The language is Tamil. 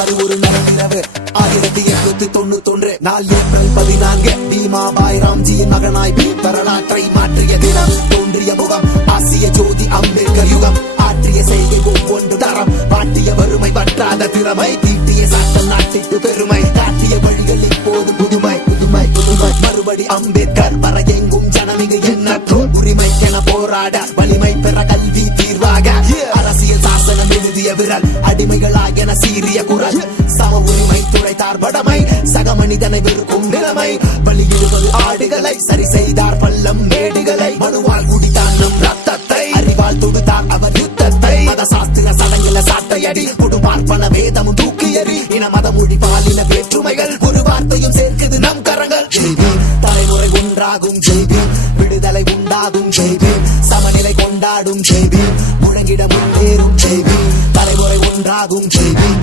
16 ஒரு நள்ளிரவு 1891 நாள் ஏப்ரல் 14 பீமாபாய் ராம்ஜியின் மகனாய் வரலாற்றை மாற்றிய தினம் தோன்றிய முகம் ஆசிய ஜோதி அம்பேத்கர் யுகம் ஆற்றிய செய்கை ஒவ்வொன்று தரம் வாட்டிய வறுமை பற்றாத திறமை தீட்டிய சட்டம் நாட்டிற்கு பெருமை காட்டிய வழிகள் இப்போது புதுமை புதுமை புதுமை மறுபடி அம்பேத்கர் வர எங்கும் ஜனமிகு எண்ணற்றோர் உரிமைக்கென போராட வலிமை பெற கல்வி தீர்வாக அரசியல் சாசனம் எழுதிய விரல் அடிமைகளாக என சீரிய குரல் சம உரிமை துறைத்தார் படமை சக மனிதனை வெறுக்கும் நிலைமை வலியிடுவது ஆடுகளை சரி செய்தார் பள்ளம் மேடுகளை மனுவால் குடித்தார் நம் ரத்தத்தை அறிவால் தொடுத்தார் அவர் யுத்தத்தை மத சாஸ்திர சடங்குல சாட்டையடி குடும்பார்ப்பண வேதமும் தூக்கியறி இன மதமொழி பாலின வேற்றுமைகள் ஒரு வார்த்தையும் சேர்க்குது நம் கரங்கள் ஜெய்பீம் தலைமுறை ஒன்றாகும் ஜெய்பீம் விடுதலை உண்டாகும் ஜெய்பீம் சமநிலை கொண்டாடும் ஜெய்பீம் முழங்கிட முன்னேறும் ஜெய்பீம் தலைமுறை ஒன்றாகும் ஜெய்பீம்